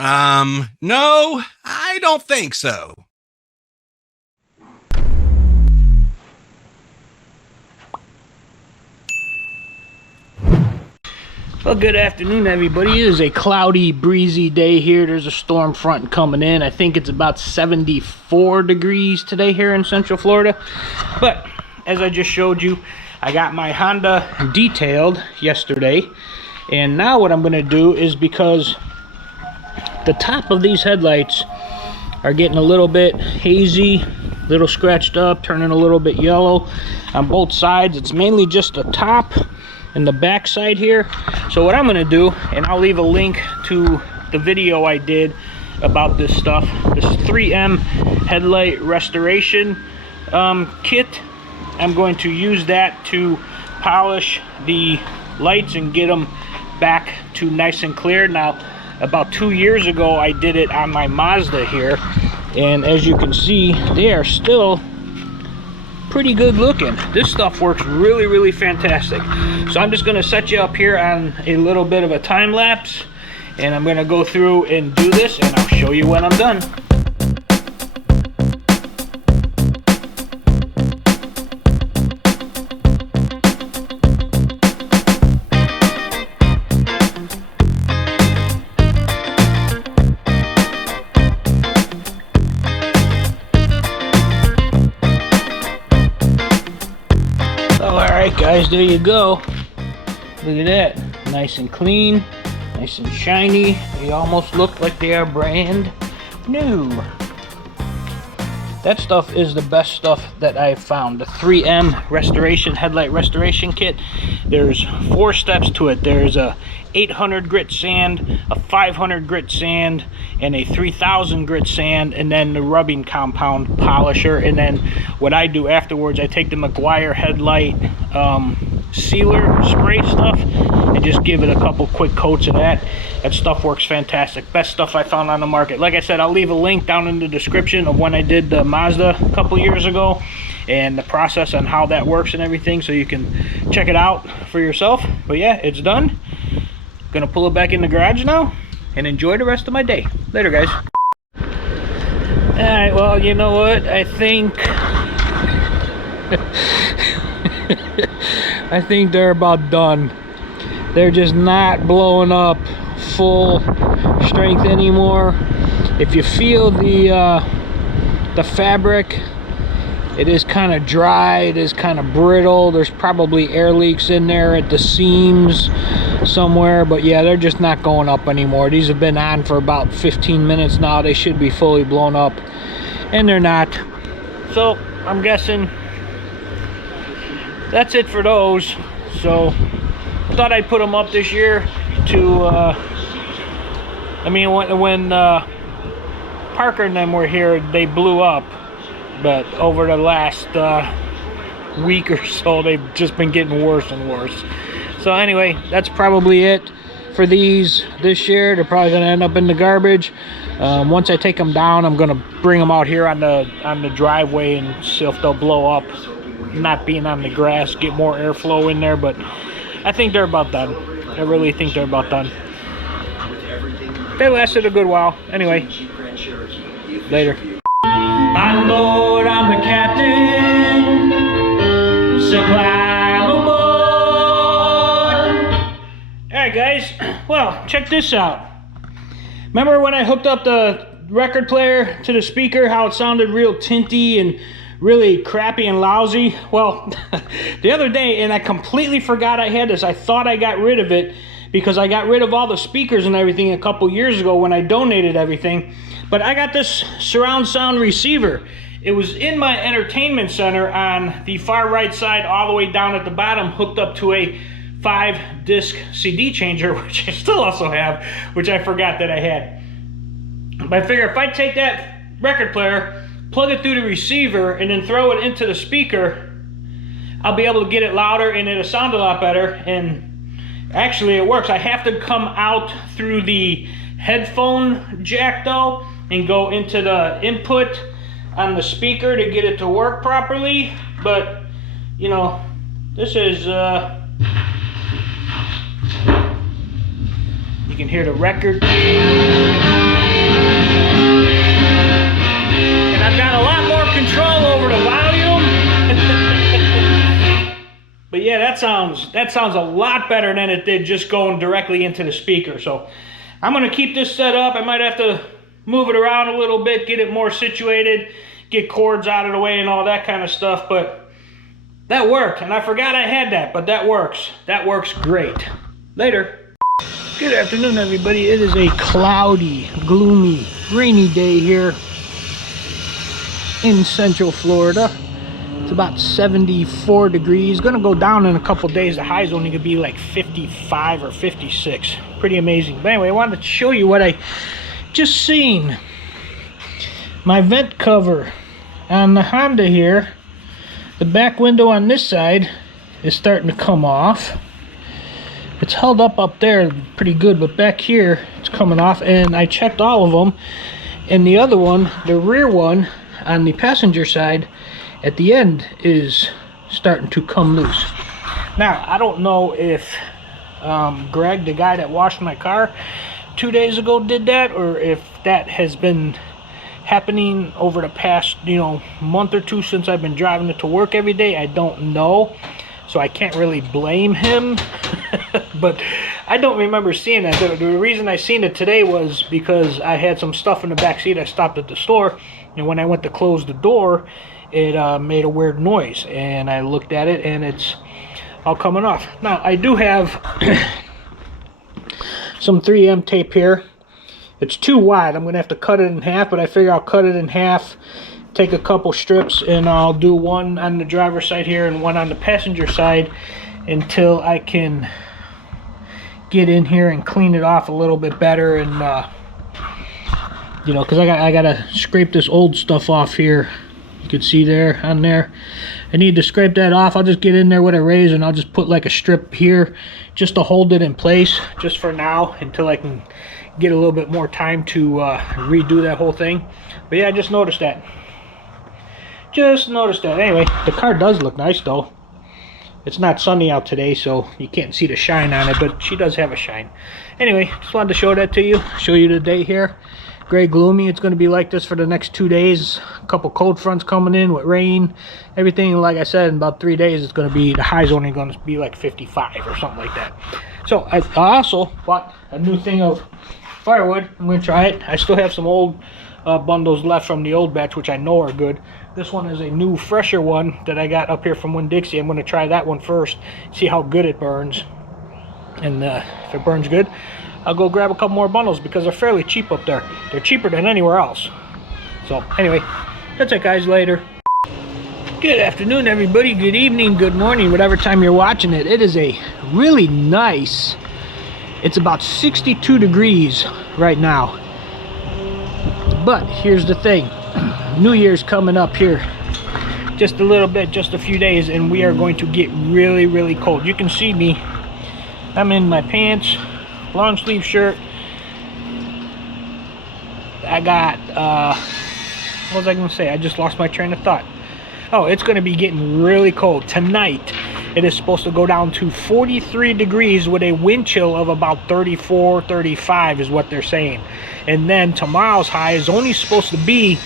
No, I don't think so. Well, good afternoon, everybody. It is a cloudy, breezy day here. There's a storm front coming in. I think it's about 74 degrees today here in Central Florida. But as I just showed you, I got my Honda detailed yesterday. And now what I'm going to do is, because the top of these headlights are getting a little bit hazy, a little scratched up, turning a little bit yellow on both sides. It's mainly just the top and the back side here. So what I'm going to do, and I'll leave a link to the video I did about this stuff, this 3M headlight restoration kit. I'm going to use that to polish the lights and get them back to nice and clear. Now, about 2 years ago, I did it on my Mazda here, and as you can see, they are still pretty good looking. This stuff works really, really fantastic. So I'm just going to set you up here on a little bit of a time lapse, and I'm going to go through and do this, and I'll show you when I'm done. Alright guys, there you go. Look at that. Nice and clean, nice and shiny. They almost look like they are brand new. That stuff is the best stuff that I've found. The 3M restoration, headlight restoration kit. There's 4 steps to it. There's a 800 grit sand, a 500 grit sand, and a 3000 grit sand, and then the rubbing compound polisher. And then what I do afterwards, I take the McGuire headlight sealer spray stuff and just give it a couple quick coats of that. That stuff works fantastic. Best stuff I found on the market. Like I said, I'll leave a link down in the description of when I did the Mazda a couple years ago and the process on how that works and everything, so you can check it out for yourself. But yeah, it's done. Gonna pull it back in the garage now and enjoy the rest of my day. Later, guys. Alright, well, you know what? I think I think they're about done. They're just not blowing up full strength anymore. If you feel the fabric, it is kind of dry, it is kind of brittle. There's probably air leaks in there at the seams somewhere, but yeah, they're just not going up anymore. These have been on for about 15 minutes now. They should be fully blown up, and they're not. So I'm guessing that's it for those. So I thought I'd put them up this year to I mean, when Parker and them were here, they blew up, but over the last week or so, they've just been getting worse and worse. So anyway, that's probably it for these this year. They're probably going to end up in the garbage. Once I take them down, I'm going to bring them out here on the driveway and see if they'll blow up, not being on the grass, get more airflow in there. But I think they're about done. I really think they're about done. They lasted a good while. Anyway, later. On board, I'm the captain, so climb aboard. Alright guys, well, check this out. Remember when I hooked up the record player to the speaker, how it sounded real tinty and really crappy and lousy? Well, the other day, and I completely forgot I had this. I thought I got rid of it because I got rid of all the speakers and everything a couple years ago when I donated everything. But I got this surround sound receiver. It was in my entertainment center on the far right side, all the way down at the bottom, hooked up to a 5-disc CD changer, which I still also have, which I forgot that I had. But I figure if I take that record player, plug it through the receiver, and then throw it into the speaker, I'll be able to get it louder and it'll sound a lot better. And actually it works. I have to come out through the headphone jack though and go into the input on the speaker to get it to work properly. But you know, this is you can hear the record. sounds a lot better than it did just going directly into the speaker. So I'm gonna keep this set up. I might have to move it around a little bit, get it more situated, get cords out of the way and all that kind of stuff, but that worked. And I forgot I had that, but that works. That works great. Later. Good afternoon, everybody. It is a cloudy, gloomy, rainy day here in Central Florida. It's about 74 degrees. Gonna go down in a couple days. The high's only gonna be like 55 or 56. Pretty amazing. But anyway, I wanted to show you what I just seen. My vent cover on the Honda here, the back window on this side is starting to come off. It's held up there pretty good, but back here it's coming off, and I checked all of them, and the other one, the rear one on the passenger side at the end, is starting to come loose. Now I don't know if Greg, the guy that washed my car 2 days ago, did that, or if that has been happening over the past month or two since I've been driving it to work every day. I don't know, so I can't really blame him. But I don't remember seeing that. The reason I seen it today was because I had some stuff in the back seat. I stopped at the store, and when I went to close the door, it made a weird noise, and I looked at it, and it's all coming off. Now I do have some 3M tape here. It's too wide. I'm gonna have to cut it in half, but I figure I'll cut it in half, take a couple strips, and I'll do one on the driver's side here and one on the passenger side until I can get in here and clean it off a little bit better. And because I gotta scrape this old stuff off here. You can see there on there. I need to scrape that off. I'll just get in there with a razor and I'll just put like a strip here just to hold it in place just for now until I can get a little bit more time to redo that whole thing. But yeah, I just noticed that. Anyway, the car does look nice though. It's not sunny out today, so you can't see the shine on it, but she does have a shine. Anyway, just wanted to show that to you. Show you the day here. Gray, gloomy. It's going to be like this for the next 2 days. A couple cold fronts coming in with rain, everything. Like I said, in about 3 days, it's going to be, the high's only going to be like 55 or something like that. So I also bought a new thing of firewood. I'm going to try it. I still have some old bundles left from the old batch, which I know are good. This one is a new, fresher one that I got up here from Winn-Dixie. I'm going to try that one first, see how good it burns. And if it burns good, I'll go grab a couple more bundles because they're fairly cheap up there. They're cheaper than anywhere else. So anyway, that's it, guys. Later. Good afternoon, everybody. Good evening, good morning, whatever time you're watching it. It is a really nice, it's about 62 degrees right now. But here's the thing. New Year's coming up here. Just a little bit, just a few days, and we are going to get really, really cold. You can see me. I'm in my pants, long sleeve shirt. I got, what was I going to say? I just lost my train of thought. Oh, it's going to be getting really cold. Tonight, it is supposed to go down to 43 degrees with a wind chill of about 34, 35 is what they're saying. And then tomorrow's high is only supposed to be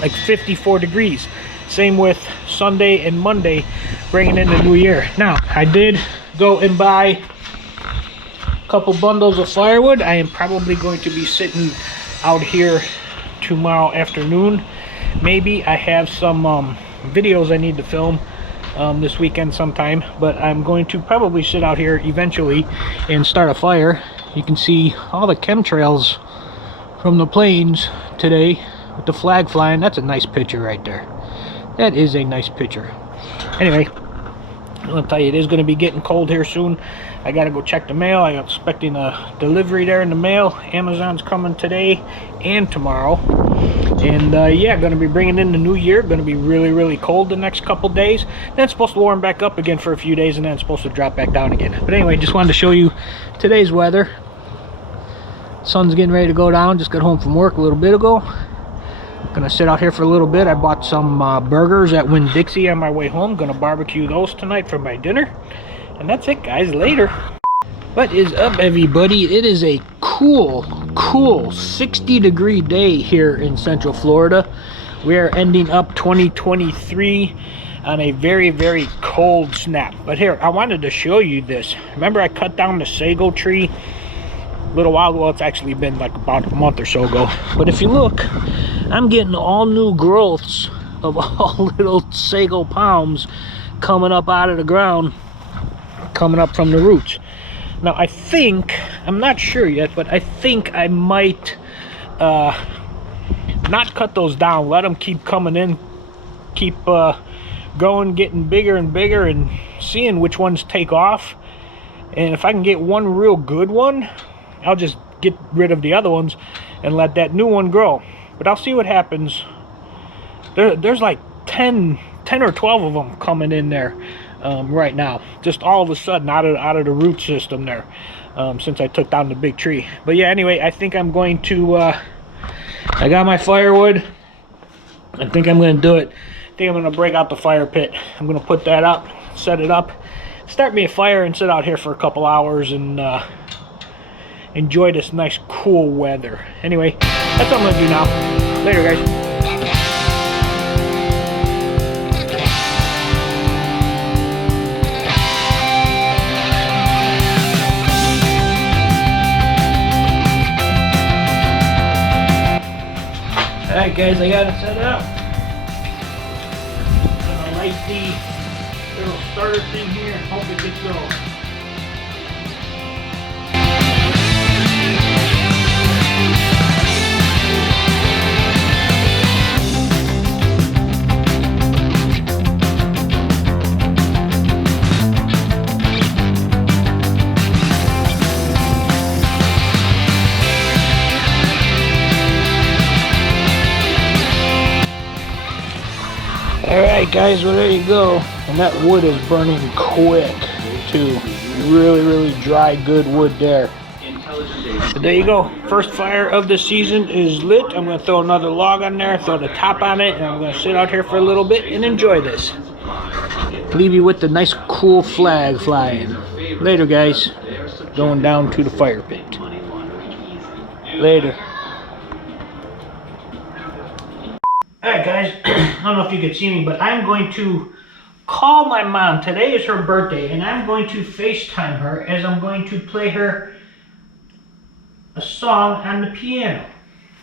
like 54 degrees. Same with Sunday and Monday, bringing in the new year. Now, I did go and buy a couple bundles of firewood. I am probably going to be sitting out here tomorrow afternoon. Maybe I have some videos I need to film this weekend sometime, but I'm going to probably sit out here eventually and start a fire. You can see all the chemtrails from the planes today with the flag flying. That's a nice picture right there. That is a nice picture. Anyway, I'm gonna tell you, it is going to be getting cold here soon. I gotta go check the mail. I'm expecting a delivery there in the mail. Amazon's coming today and tomorrow. And yeah, gonna be bringing in the new year. Gonna be really, really cold the next couple days. Then it's supposed to warm back up again for a few days, and then it's supposed to drop back down again. But anyway, just wanted to show you today's weather. Sun's getting ready to go down. Just got home from work a little bit ago. Gonna sit out here for a little bit. I bought some burgers at Winn-Dixie on my way home. Gonna barbecue those tonight for my dinner. And that's it, guys. Later. What is up, everybody? It is a cool 60-degree day here in Central Florida. We are ending up 2023 on a very, very cold snap. But here, I wanted to show you this. Remember I cut down the sago tree a little while ago? Well, it's actually been like about a month or so ago. But if you look, I'm getting all new growths of all little sago palms coming up out of the ground, coming up from the roots. Now I think, I'm not sure yet, but I think I might not cut those down, let them keep coming in, keep going, getting bigger and bigger, and seeing which ones take off. And if I can get one real good one, I'll just get rid of the other ones and let that new one grow. But I'll see what happens. There's like 10 or 12 of them coming in there right now, just all of a sudden out of the root system there, since I took down the big tree. But yeah, anyway, I think I'm going to I got my firewood. I think I'm going to do it. I think I'm going to break out the fire pit. I'm going to put that up, set it up, start me a fire, and sit out here for a couple hours and enjoy this nice cool weather. Anyway, that's what I'm going to do now. Later, guys. Alright guys, I got it set up. I'm gonna light the little starter thing here and hope it gets going. Alright guys, well there you go. And that wood is burning quick too. Really dry, good wood there. But there you go. First fire of the season is lit. I'm going to throw another log on there, throw the top on it, and I'm going to sit out here for a little bit and enjoy this. Leave you with the nice cool flag flying. Later guys. Going down to the fire pit. Later. Alright guys, I don't know if you could see me, but I'm going to call my mom. Today is her birthday, and I'm going to FaceTime her as I'm going to play her a song on the piano.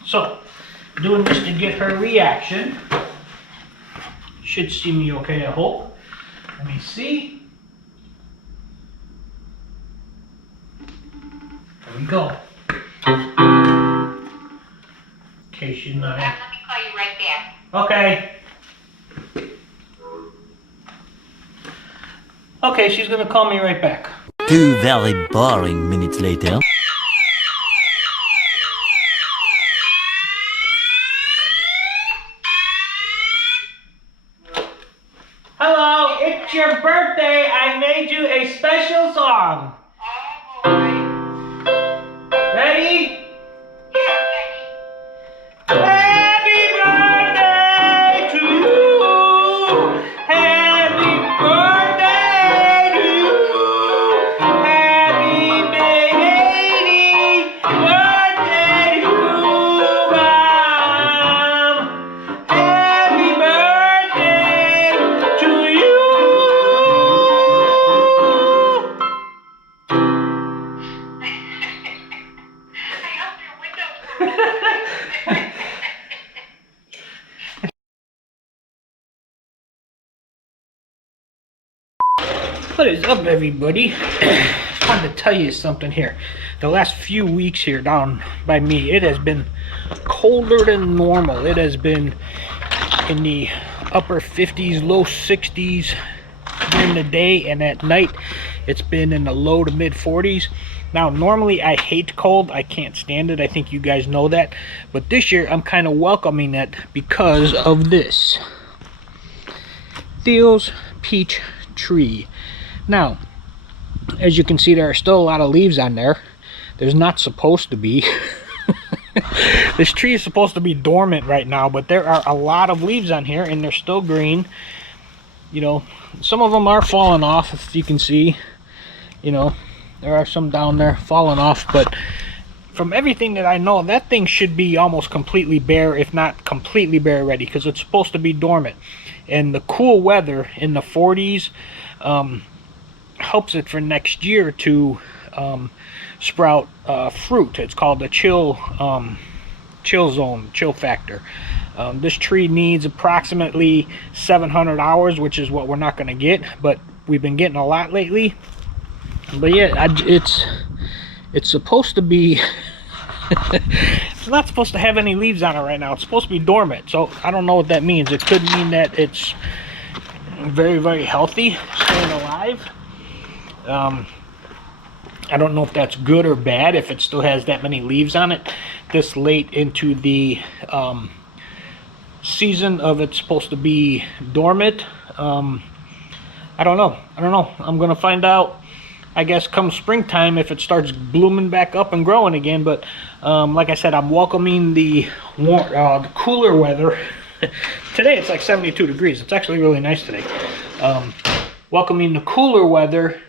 So, doing this to get her reaction. Should see me okay, I hope. Let me see. There we go. Okay, she's not in. Let me call you right back. Okay. Okay, she's gonna call me right back. 2 very boring minutes later. Hello, it's your birthday. I made you a special song. Oh boy. Ready? Yeah, Happy birthday to you. Happy birthday to you. Happy belated birthday to you, Mom. Happy birthday to you. I opened your window for a minute. What is up, everybody? I wanted to tell you something here. The last few weeks here down by me, it has been colder than normal. It has been in the upper 50s, low 60s during the day, and at night it's been in the low to mid 40s. Now, normally I hate cold. I can't stand it. I think you guys know that. But this year I'm kind of welcoming it because of this. Theo's peach tree. Now, as you can see, there are still a lot of leaves on there. There's not supposed to be. This tree is supposed to be dormant right now, but there are a lot of leaves on here and they're still green. You know, some of them are falling off, if you can see. You know, there are some down there falling off, but from everything that I know, that thing should be almost completely bare, if not completely bare ready, because it's supposed to be dormant. And the cool weather in the 40s helps it for next year to sprout fruit. It's called the chill zone, chill factor. This tree needs approximately 700 hours, which is what we're not going to get, but we've been getting a lot lately. But yeah, it's supposed to be it's not supposed to have any leaves on it right now. It's supposed to be dormant, so I don't know what that means. It could mean that it's very, very healthy, staying alive. I don't know if that's good or bad, if it still has that many leaves on it this late into the season of it's supposed to be dormant. I don't know. I'm gonna find out, I guess, come springtime, if it starts blooming back up and growing again. But like I said, I'm welcoming the cooler weather. Today it's like 72 degrees. It's actually really nice today. Welcoming the cooler weather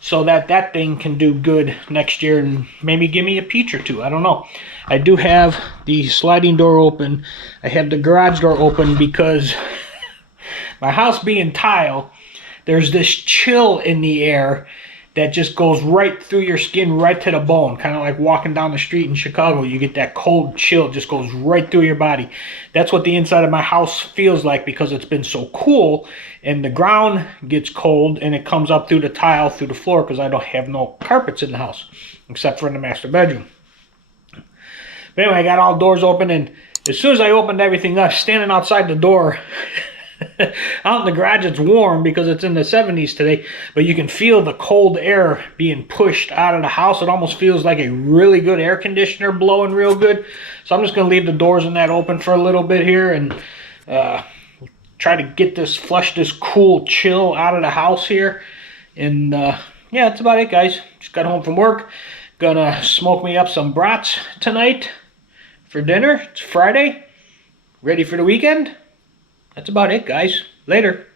so that that thing can do good next year and maybe give me a peach or two. I don't know. I do have the sliding door open. I have the garage door open because my house being tile, there's this chill in the air that just goes right through your skin, right to the bone. Kind of like walking down the street in Chicago. You get that cold chill, just goes right through your body. That's what the inside of my house feels like because it's been so cool. And the ground gets cold and it comes up through the tile, through the floor, because I don't have no carpets in the house, except for in the master bedroom. But anyway, I got all doors open, and as soon as I opened everything up, standing outside the door, out in the garage, it's warm because it's in the 70s today, but you can feel the cold air being pushed out of the house. It almost feels like a really good air conditioner blowing real good. So I'm just going to leave the doors and that open for a little bit here and try to get this, flush this cool chill out of the house here. And yeah, that's about it, guys. Just got home from work. Gonna smoke me up some brats tonight for dinner. It's Friday. Ready for the weekend? That's about it, guys. Later.